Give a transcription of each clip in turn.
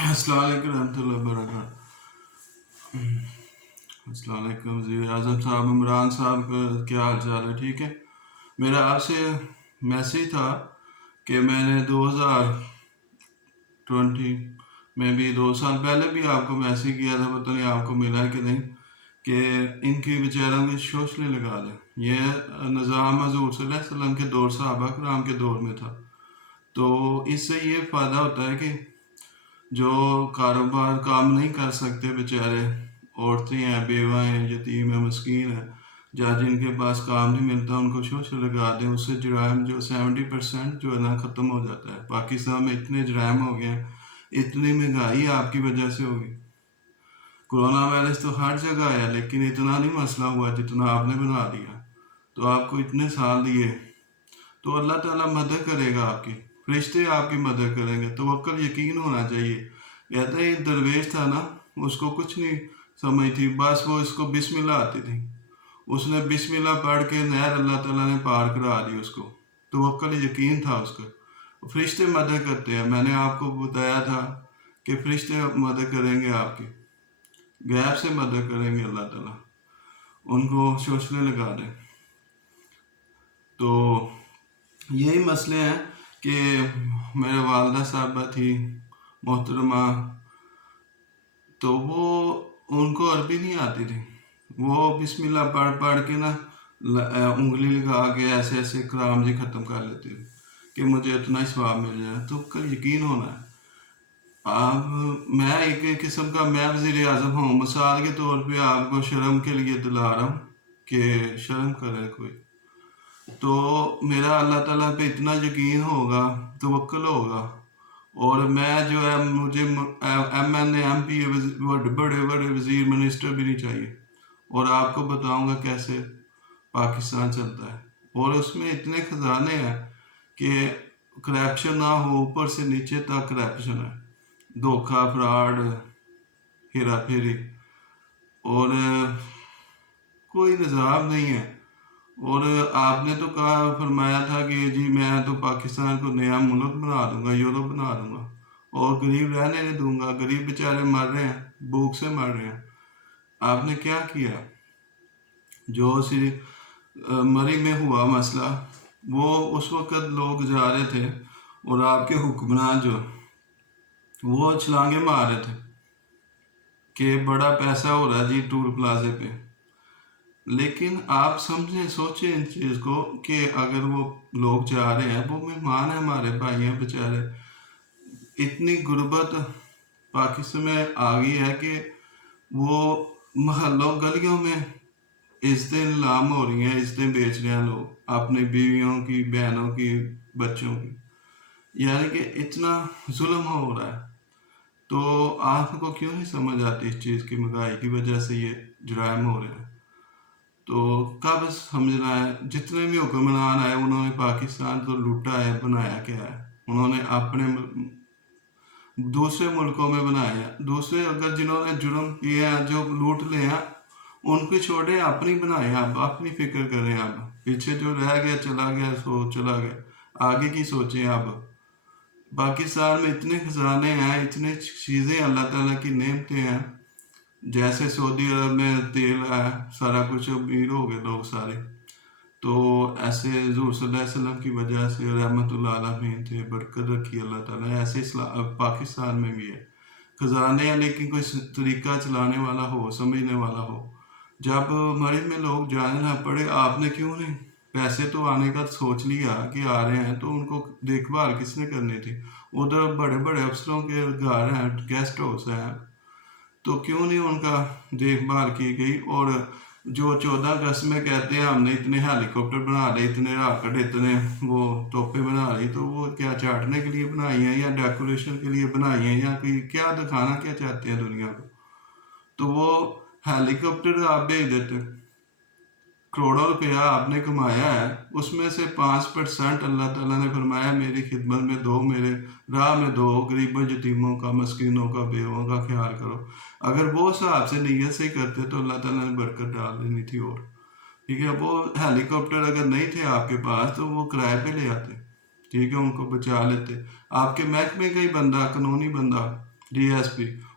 السلام علیکم ورحمۃ اللہ وبرکاتہ۔ السلام علیکم وزیر اعظم صاحب، عمران صاحب کا کیا حال چال ہے؟ ٹھیک ہے۔ میرا آپ سے میسیج تھا کہ میں نے 2020 میں بھی 2 سال پہلے بھی آپ کو میسیج کیا تھا، پتہ نہیں آپ کو ملا کہ نہیں، کہ ان کی بیچاروں کی شوشلے لگا دیں۔ یہ نظام حضور صلی اللہ علیہ وسلم کے دور، صحابہ کرام کے دور میں تھا۔ تو اس سے یہ فائدہ ہوتا ہے کہ جو کاروبار کام نہیں کر سکتے بیچارے، عورتیں ہیں، بیوہ ہیں، یتیم ہیں، مسکین ہیں، جن کے پاس کام نہیں ملتا، ان کو شوشے لگا دیں۔ اس سے جرائم جو 70% جو ہے نا ختم ہو جاتا ہے۔ پاکستان میں اتنے جرائم ہو گئے ہیں، اتنی مہنگائی آپ کی وجہ سے ہوگی۔ کرونا وائرس تو ہر جگہ آیا، لیکن اتنا نہیں مسئلہ ہوا جتنا آپ نے بنا دیا۔ تو آپ کو اتنے سال دیے، تو اللہ تعالیٰ مدد کرے گا آپ کی، فرشتے آپ کی مدد کریں گے۔ توکل، یقین ہونا چاہیے۔ کہتے ہیں درویش تھا نا، اس کو کچھ نہیں سمجھ تھی، بس وہ اس کو بسم اللہ آتی تھی، اس نے بسم اللہ پڑھ کے نہر اللہ تعالیٰ نے پار کرا دی اس کو۔ توکل، یقین تھا اس کا۔ فرشتے مدد کرتے ہیں، میں نے آپ کو بتایا تھا کہ فرشتے مدد کریں گے آپ کی، غیب سے مدد کریں گے اللہ تعالیٰ، ان کو شوشلے لگا دیں۔ تو یہی مسئلے ہیں کہ میرے والدہ صاحبہ تھی محترمہ، تو وہ ان کو عربی نہیں آتی تھی، وہ بسم اللہ پڑھ پڑھ کے نا انگلی لگا کے ایسے ایسے کلام جی ختم کر لیتی تھی کہ مجھے اتنا ہی ثواب مل جائے۔ تو کل یقین ہونا ہے۔ میں ایک قسم کا میں وزیر اعظم ہوں، مثال کے طور پہ آپ کو شرم کے لیے دلا رہا ہوں کہ شرم کرے کوئی۔ تو میرا اللہ تعالیٰ پہ اتنا یقین ہوگا، توکل ہوگا، اور میں جو ہے مجھے MNA MP بڑے بڑے وزیر منسٹر بھی نہیں چاہیے، اور آپ کو بتاؤں گا کیسے پاکستان چلتا ہے۔ اور اس میں اتنے خزانے ہیں کہ کرپشن نہ ہو، اوپر سے نیچے تک کرپشن ہے، دھوکہ، فراڈ، ہیرا پھیری، اور کوئی نظام نہیں ہے۔ اور آپ نے تو فرمایا تھا کہ جی میں تو پاکستان کو نیا ملک بنا دوں گا، یورپ بنا دوں گا، اور غریب رہنے نہیں دوں گا۔ غریب بیچارے مر رہے ہیں، بھوک سے مر رہے ہیں۔ آپ نے کیا کیا؟ جو مری میں ہوا مسئلہ، وہ اس وقت لوگ جا رہے تھے اور آپ کے حکمران جو وہ چھلانگے مار رہے تھے کہ بڑا پیسہ ہو رہا ہے جی ٹول پلازے پہ۔ لیکن آپ سمجھیں، سوچیں ان چیز کو کہ اگر وہ لوگ جا رہے ہیں، وہ مہمان ہیں، ہمارے بھائی ہیں بیچارے۔ اتنی غربت پاکستان میں آ گئی ہے کہ وہ محلوں گلیوں میں عزتیں نیلام ہو رہی ہیں، عزتیں بیچ رہے ہیں لوگ اپنی بیویوں کی، بہنوں کی، بچوں کی، یعنی کہ اتنا ظلم ہو رہا ہے۔ تو آپ کو کیوں نہیں سمجھ آتی اس چیز کی؟ مہنگائی کی وجہ سے یہ جرائم ہو رہے ہیں۔ تو کب سمجھنا ہے؟ جتنے بھی حکمران آئے انہوں نے پاکستان تو لوٹا ہے، بنایا کیا ہے؟ انہوں نے اپنے دوسرے ملکوں میں بنایا ہے۔ دوسرے اگر جنہوں نے جرم کیے ہیں، جو لوٹ لے ہیں، ان کو چھوڑے، اپنی بنائے، اب اپنی فکر کریں۔ اب پیچھے جو رہ گیا چلا گیا، سو چلا گیا، آگے کی سوچیں۔ اب پاکستان میں اتنے خزانے ہیں، اتنے چیزیں اللہ تعالیٰ کی نعمتیں ہیں، جیسے سعودی عرب میں تیل ہے، سارا کچھ امیر ہو گئے لوگ سارے۔ تو ایسے حضور صلی اللہ علیہ وسلم کی وجہ سے رحمت اللہ علیہ تھے، برکت رکھی اللہ تعالیٰ نے۔ ایسے پاکستان میں بھی ہے خزانے ہیں، لیکن کوئی طریقہ چلانے والا ہو، سمجھنے والا ہو۔ جب مرض میں لوگ جانے نہ پڑے، آپ نے کیوں نہیں؟ پیسے تو آنے کا سوچ لیا کہ آ رہے ہیں، تو ان کو دیکھ بھال کس نے کرنی تھی؟ ادھر بڑے بڑے افسروں کے گھر ہیں، گیسٹ ہاؤس ہیں، تو کیوں نہیں ان کا دیکھ بھال کی گئی؟ اور جو 14 اگست میں کہتے ہیں ہم نے اتنے ہیلی کاپٹر بنا لے، اتنے راکٹ، اتنے وہ توپیں بنا لی، تو وہ کیا چاٹنے کے لیے بنائی ہیں یا ڈیکوریشن کے لیے بنائی ہیں، یا کوئی کیا دکھانا کیا چاہتے ہیں دنیا کو؟ تو وہ ہیلی کاپٹر آپ بھیج دیتے، کروڑوں روپیہ آپ نے کمایا ہے، اس میں سے 5% اللہ تعالیٰ نے فرمایا میری خدمت میں دو، میرے راہ میں دو، غریبوں، یتیموں کا، مسکینوں کا، بیووں کا خیال کرو۔ اگر وہ حساب سے نیت سے کرتے تو اللہ تعالیٰ نے برکت ڈال دینی تھی۔ اور ٹھیک ہے، وہ ہیلی کاپٹر اگر نہیں تھے آپ کے پاس تو وہ کرائے پہ لے آتے، ٹھیک ہے، ان کو بچا لیتے۔ آپ کے محکمے کا ہی بندہ، قانونی بندہ DSP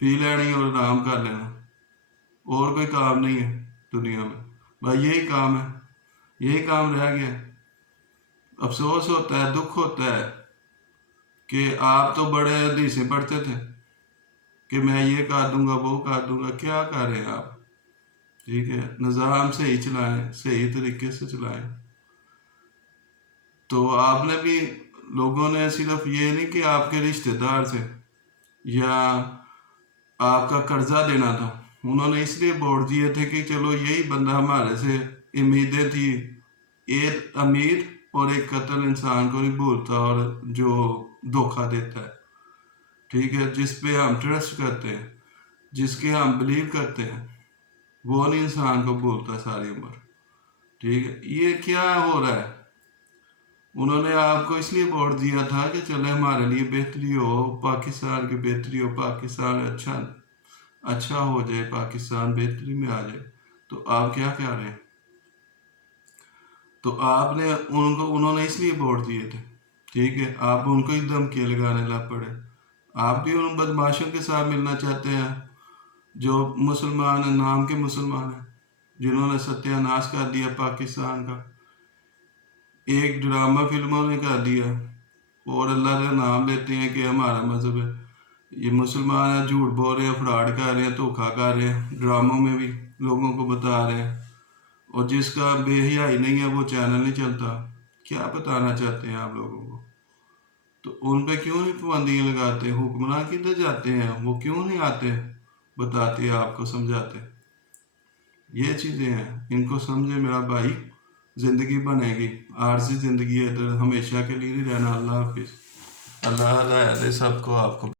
پی لینی اور آرام کر لینا، اور کوئی کام نہیں ہے دنیا میں، بھائی یہی کام ہے، یہی کام رہ گیا۔ افسوس ہوتا ہے، دکھ ہوتا ہے کہ آپ تو بڑے حدیثیں پڑھتے تھے کہ میں یہ کر دوں گا، وہ کر دوں گا، کیا کر رہے ہیں آپ؟ ٹھیک ہے، نظام صحیح چلائیں، صحیح طریقے سے چلائیں۔ تو آپ نے بھی، لوگوں نے صرف یہ نہیں کہ آپ کے رشتہ دار تھے یا آپ کا قرضہ دینا تھا، انہوں نے اس لیے ووٹ دیے تھے کہ چلو یہی بندہ ہمارے سے امیدیں تھی، ایک امیر اور ایک قتل انسان کو نہیں بھولتا اور جو دھوکہ دیتا ہے، ٹھیک ہے، جس پہ ہم ٹرسٹ کرتے ہیں، جس کے ہم بلیو کرتے ہیں، وہ نہیں انسان کو بھولتا ساری عمر، ٹھیک ہے۔ یہ کیا ہو رہا ہے؟ انہوں نے آپ کو اس لیے ووٹ دیا تھا کہ چلے ہمارے لیے بہتری ہو، پاکستان کی بہتری ہو، پاکستان اچھا ہو جائے، پاکستان بہتری میں آ جائے۔ تو آپ کیا کہہ رہے ہیں؟ تو آپ نے انہوں نے اس لیے ووٹ دیے تھے، ٹھیک ہے، آپ ان کو ہی دھمکیاں لگانے لگ پڑے۔ آپ بھی ان بدماشوں کے ساتھ ملنا چاہتے ہیں جو مسلمان ہیں، نام کے مسلمان ہیں، جنہوں نے ستیہ ناش کر دیا پاکستان کا، ایک ڈرامہ فلموں نے کر دیا، اور اللہ کا نام لیتے ہیں کہ ہمارا مذہب ہے۔ یہ مسلمان ہیں، جھوٹ بول رہے ہیں، فراڈ کر رہے ہیں، دھوکہ کر رہے ہیں، ڈراموں میں بھی لوگوں کو بتا رہے ہیں، اور جس کا بے حیائی نہیں ہے وہ چینل نہیں چلتا۔ کیا بتانا چاہتے ہیں آپ لوگوں کو؟ تو ان پہ کیوں نہیں پابندیاں لگاتے؟ حکمراں کدھر جاتے ہیں؟ وہ کیوں نہیں آتے بتاتے آپ کو، سمجھاتے؟ یہ چیزیں ہیں، ان کو سمجھے میرا بھائی، زندگی بنے گی، عارضی زندگی ہے، ہمیشہ کے لیے نہیں رہنا۔ اللہ حافظ، اللہ ہدایت دے سب کو، آپ کو۔